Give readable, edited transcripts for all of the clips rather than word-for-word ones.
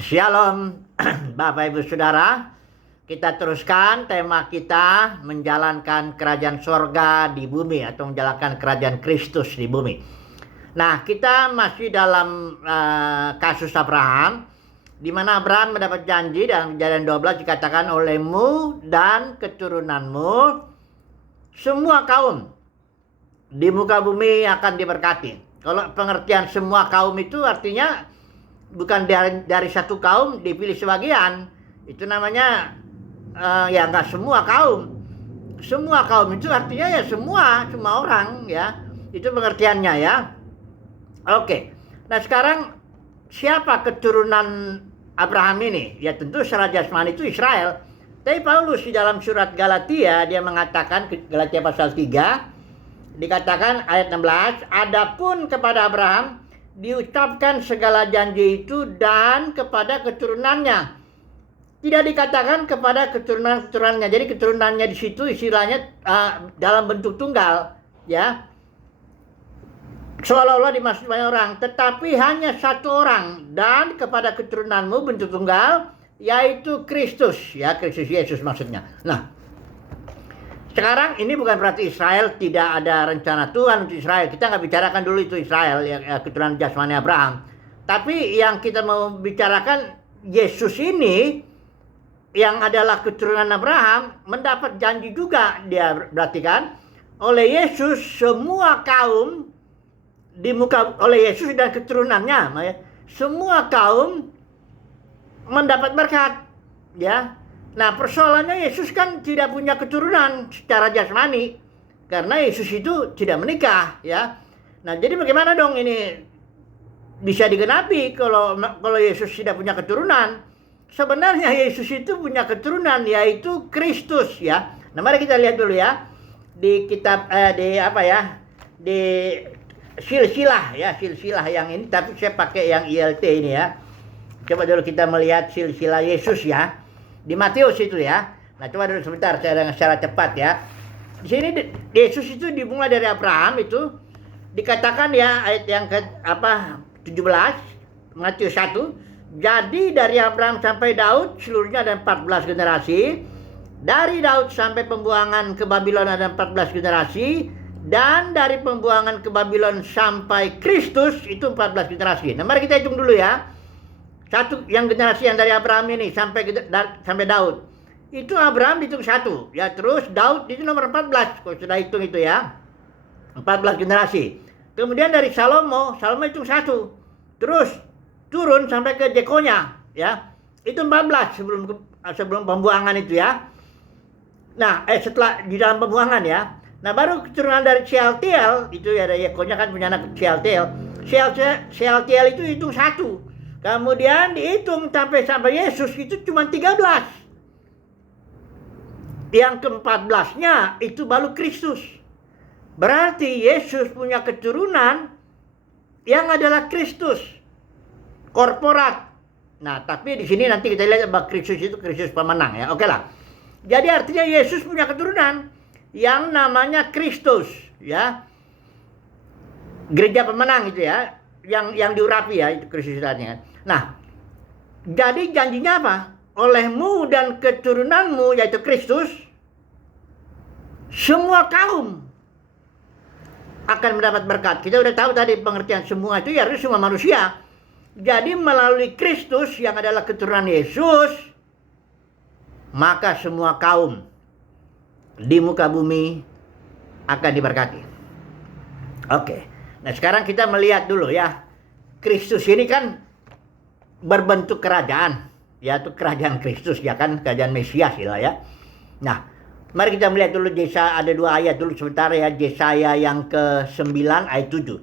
Shalom Bapak Ibu Saudara. Kita teruskan tema kita menjalankan kerajaan sorga di bumi atau menjalankan kerajaan Kristus di bumi. Nah, kita masih dalam kasus Abraham, di mana Abraham mendapat janji dalam Kejadian 12 dikatakan olehmu dan keturunanmu semua kaum di muka bumi akan diberkati. Kalau pengertian semua kaum itu artinya bukan dari satu kaum dipilih sebagian. Itu namanya ya nggak semua kaum. Semua kaum itu artinya ya semua orang ya. Itu pengertiannya ya. Oke. Nah sekarang siapa keturunan Abraham ini? Ya tentu secara jasmani itu Israel. Tapi Paulus di dalam surat Galatia dia mengatakan, Galatia pasal 3 dikatakan ayat 16, adapun kepada Abraham diucapkan segala janji itu dan kepada keturunannya. Tidak dikatakan kepada keturunan-keturunannya. Jadi keturunannya di situ istilahnya dalam bentuk tunggal, ya. Seolah-olah dimaksud banyak orang, tetapi hanya satu orang dan kepada keturunanmu bentuk tunggal, yaitu Kristus, ya, Kristus Yesus maksudnya. Nah, sekarang ini bukan berarti Israel tidak ada rencana Tuhan untuk Israel. Kita nggak bicarakan dulu itu Israel, ya, keturunan jasmani Abraham. Tapi yang kita mau bicarakan Yesus ini yang adalah keturunan Abraham mendapat janji juga, dia berarti kan oleh Yesus semua kaum di muka, oleh Yesus dan keturunannya, semua kaum mendapat berkat, ya. Nah persoalannya Yesus kan tidak punya keturunan secara jasmani karena Yesus itu tidak menikah, ya. Nah jadi bagaimana dong ini bisa digenapi kalau Yesus tidak punya keturunan? Sebenarnya Yesus itu punya keturunan yaitu Kristus, ya. Nah mari kita lihat dulu ya di kitab di silsilah yang ini, tapi saya pakai yang ILT ini ya. Coba dulu kita melihat silsilah Yesus ya. Di Matius itu ya. Nah coba dulu sebentar saya dengan secara cepat ya. Di sini Yesus itu dimulai dari Abraham itu dikatakan ya ayat yang ke 17 Matius 1. Jadi dari Abraham sampai Daud seluruhnya ada 14 generasi. Dari Daud sampai pembuangan ke Babylon ada 14 generasi. Dan dari pembuangan ke Babylon sampai Kristus itu 14 generasi. Nah mari kita hitung dulu ya. Satu yang generasi yang dari Abraham ini sampai Daud. Itu Abraham dihitung satu, ya. Terus Daud itu nomor 14. Kalau sudah hitung itu ya. 14 generasi. Kemudian dari Salomo hitung satu. Terus turun sampai ke Jekonya, ya. Itu 14 sebelum pembuangan itu ya. Nah, setelah di dalam pembuangan ya. Nah, baru keturunan dari Shealtiel itu ya, dari Jekonya kan punya anak Shealtiel. Shealtiel itu hitung satu. Kemudian dihitung sampai Yesus itu cuma 13. Yang ke-14-nya itu baru Kristus. Berarti Yesus punya keturunan yang adalah Kristus. Korporat. Nah, tapi di sini nanti kita lihat bahwa Kristus itu Kristus pemenang ya. Oke lah. Jadi artinya Yesus punya keturunan yang namanya Kristus, ya. Gereja pemenang itu ya. Yang diurapi ya itu Kristus tadinya. Nah, jadi janjinya apa? Olehmu dan keturunanmu yaitu Kristus semua kaum akan mendapat berkat. Kita udah tahu tadi pengertian semua itu ya harus semua manusia. Jadi melalui Kristus yang adalah keturunan Yesus, maka semua kaum di muka bumi akan diberkati. Oke. Nah sekarang kita melihat dulu ya. Kristus ini kan berbentuk kerajaan. Yaitu kerajaan Kristus ya kan. Kerajaan Mesias ya. Nah mari kita melihat dulu ada dua ayat dulu sebentar ya. Yesaya yang ke-9 ayat 7.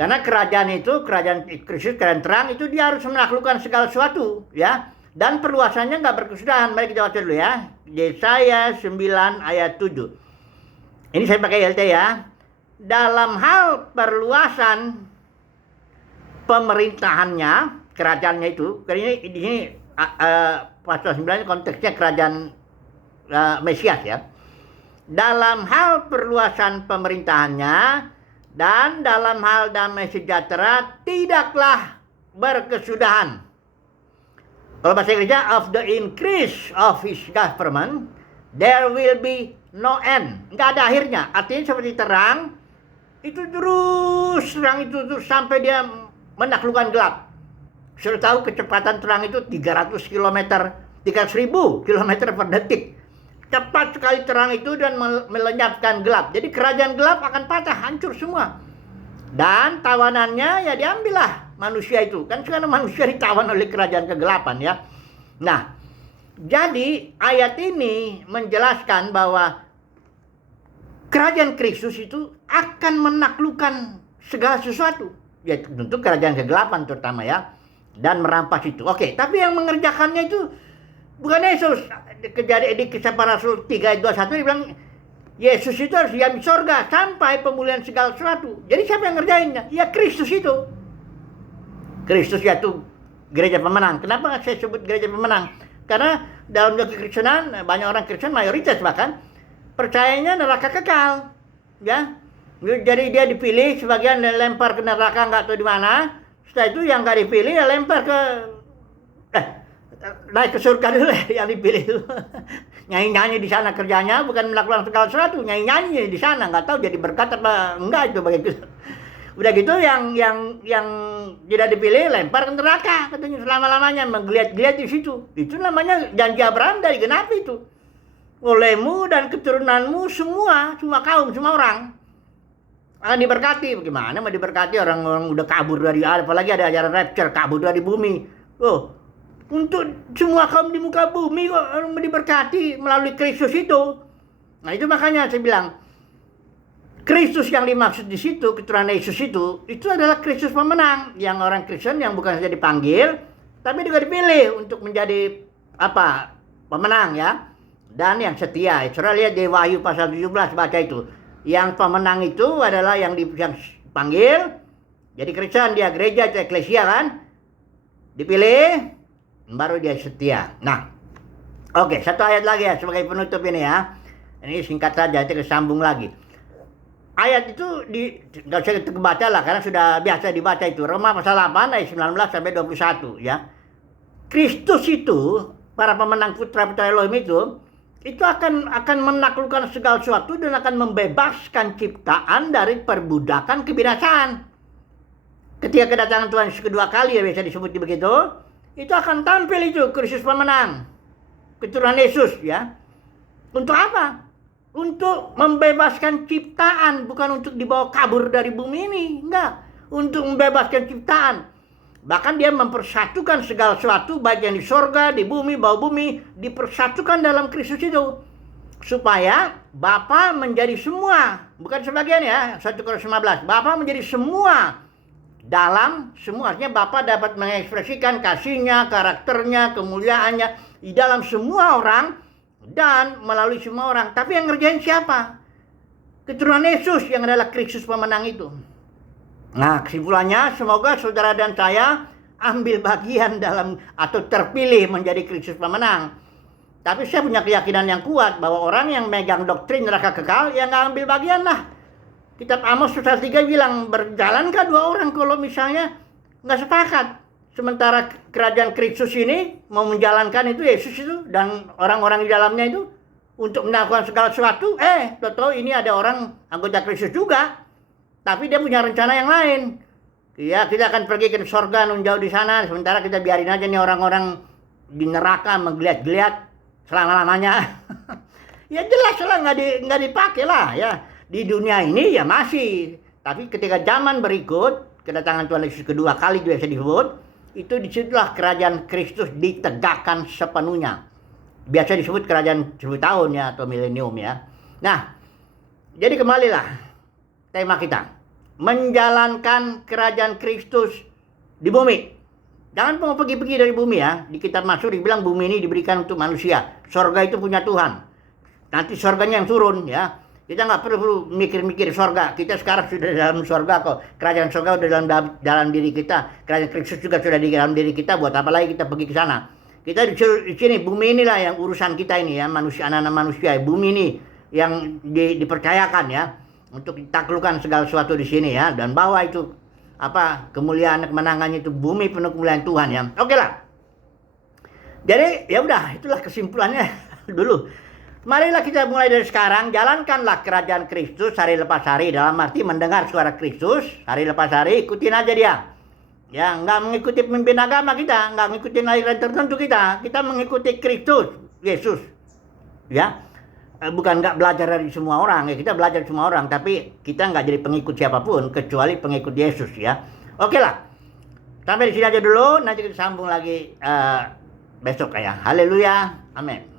Karena kerajaan itu, kerajaan Kristus, kerajaan terang itu dia harus menaklukkan segala sesuatu ya. Dan perluasannya nggak berkesudahan. Mari kita baca dulu ya. Yesaya 9 ayat 7. Ini saya pakai LT ya. Dalam hal perluasan pemerintahannya, kerajaannya itu, karena di sini pasal 9 konteksnya kerajaan Mesias ya. Dalam hal perluasan pemerintahannya dan dalam hal damai sejahtera tidaklah berkesudahan. Kalau bahasa Inggrisnya, of the increase of his government, there will be no end. Nggak ada akhirnya. Artinya seperti terang, itu terus terang itu terus sampai dia menaklukkan gelap. Sudah tahu kecepatan terang itu 300 km, 300.000 km per detik. Cepat sekali terang itu dan melenyapkan gelap. Jadi kerajaan gelap akan patah, hancur semua. Dan tawanannya ya diambillah manusia itu. Kan sekarang manusia ditawan oleh kerajaan kegelapan ya. Nah, jadi ayat ini menjelaskan bahwa kerajaan Kristus itu akan menaklukkan segala sesuatu. Ya tentu kerajaan kegelapan terutama ya. Dan merampas itu. Oke, tapi yang mengerjakannya itu bukan Yesus. Kejadian di Kisah Para Rasul 3 ayat 21 dia bilang Yesus itu harus diam di sorga sampai pemulihan segala sesuatu. Jadi siapa yang ngerjainnya? Ya Kristus itu. Kristus yaitu gereja pemenang. Kenapa saya sebut gereja pemenang? Karena dalam kekristenan banyak orang Kristen, mayoritas bahkan percayanya neraka kekal. Ya. Jadi dia dipilih, sebagian lempar ke neraka nggak tahu di mana. Setelah itu yang nggak dipilih ya lempar ke naik ke surga dulu yang dipilih itu. Nyanyi-nyanyi di sana kerjanya, bukan melakukan segala sesuatu, nyanyi-nyanyi di sana, nggak tahu jadi berkat apa enggak itu begitu. Udah gitu yang tidak dipilih lempar ke neraka katanya selama-lamanya, menggeliat-geliat di situ. Itu namanya janji Abraham dari genapi itu. Olehmu dan keturunanmu semua kaum, semua orang akan diberkati. Bagaimana mau diberkati orang udah kabur dari, apalagi ada ajaran rapture, kabur dari bumi. Oh, untuk semua kaum di muka bumi kok diberkati melalui Kristus itu. Nah itu makanya saya bilang Kristus yang dimaksud di situ, keturunan Yesus itu adalah Kristus pemenang, yang orang Kristen yang bukan saja dipanggil, tapi juga dipilih untuk menjadi apa? Pemenang ya, dan yang setia. Saudara lihat di Wahyu pasal 17 baca itu, yang pemenang itu adalah yang dipanggil, jadi Kristen, dia gereja, itu eklesia kan, dipilih, baru dia setia. Nah, oke, satu ayat lagi ya sebagai penutup ini ya. Ini singkat saja, nanti kesambung lagi. Ayat itu nggak usah kita baca lah karena sudah biasa dibaca itu. Roma pasal 8 ayat 19 sampai 21 ya. Kristus itu, para pemenang putra-putra Elohim itu akan menaklukkan segala sesuatu dan akan membebaskan ciptaan dari perbudakan kebinasaan. Ketika kedatangan Tuhan kedua kali ya biasa disebut begitu, itu akan tampil itu Kristus pemenang, keturunan Yesus ya. Untuk apa? Untuk membebaskan ciptaan, bukan untuk dibawa kabur dari bumi ini, enggak. Untuk membebaskan ciptaan. Bahkan dia mempersatukan segala sesuatu, baik yang di sorga, di bumi, bawah bumi, dipersatukan dalam Kristus itu. Supaya Bapa menjadi semua, bukan sebagian ya, 1 Korintus 15. Bapa menjadi semua, dalam semua, artinya Bapa dapat mengekspresikan kasihnya, karakternya, kemuliaannya di dalam semua orang dan melalui semua orang. Tapi yang ngerjain siapa? Keturunan Yesus yang adalah Kristus pemenang itu. Nah, kesimpulannya semoga saudara dan saya ambil bagian dalam atau terpilih menjadi Kristus pemenang. Tapi saya punya keyakinan yang kuat bahwa orang yang megang doktrin neraka kekal ya nggak ambil bagian lah. Kitab Amos pasal 3 bilang, berjalankah dua orang kalau misalnya nggak sepakat? Sementara kerajaan Kristus ini mau menjalankan itu Yesus itu dan orang-orang di dalamnya itu untuk melakukan segala sesuatu, tahu ini ada orang anggota Kristus juga, tapi dia punya rencana yang lain. Ya, kita akan pergi ke surga menjauh di sana, sementara kita biarin aja nih orang-orang di neraka menggeliat-geliat selama-lamanya. Ya jelas lah nggak dipakai lah ya. Di dunia ini ya masih, tapi ketika zaman berikut kedatangan Tuhan Yesus kedua kali itu bisa disebut, itu disitulah kerajaan Kristus ditegakkan sepenuhnya. Biasa disebut kerajaan 1000 tahun ya atau milenium ya. Nah, jadi kembalilah tema kita, menjalankan kerajaan Kristus di bumi. Jangan mau pergi-pergi dari bumi ya. Di kitab Mazmur dibilang bumi ini diberikan untuk manusia. Sorga itu punya Tuhan. Nanti sorganya yang turun ya. Kita nggak perlu mikir-mikir sorga. Kita sekarang sudah dalam sorga kok. Kerajaan sorga sudah dalam diri kita. Kerajaan Kristus juga sudah di dalam diri kita. Buat apa lagi kita pergi ke sana? Kita di sini, bumi inilah yang urusan kita ini ya. Manusia, anak-anak manusia. Bumi ini yang dipercayakan ya. Untuk ditaklukkan segala sesuatu di sini ya. Dan bawa itu kemuliaan kemenangannya itu bumi penuh kemuliaan Tuhan ya. Oke lah. Jadi ya udah, itulah kesimpulannya dulu. Marilah kita mulai dari sekarang, jalankanlah kerajaan Kristus hari lepas hari, dalam arti mendengar suara Kristus hari lepas hari, ikutin aja dia. Ya, nggak mengikuti pemimpin agama kita, nggak mengikuti aliran tertentu kita mengikuti Kristus, Yesus. Ya, bukan nggak belajar dari semua orang, ya kita belajar semua orang, tapi kita nggak jadi pengikut siapapun kecuali pengikut Yesus ya. Oke lah, sampai di sini aja dulu, nanti kita sambung lagi besok ya. Haleluya, amin.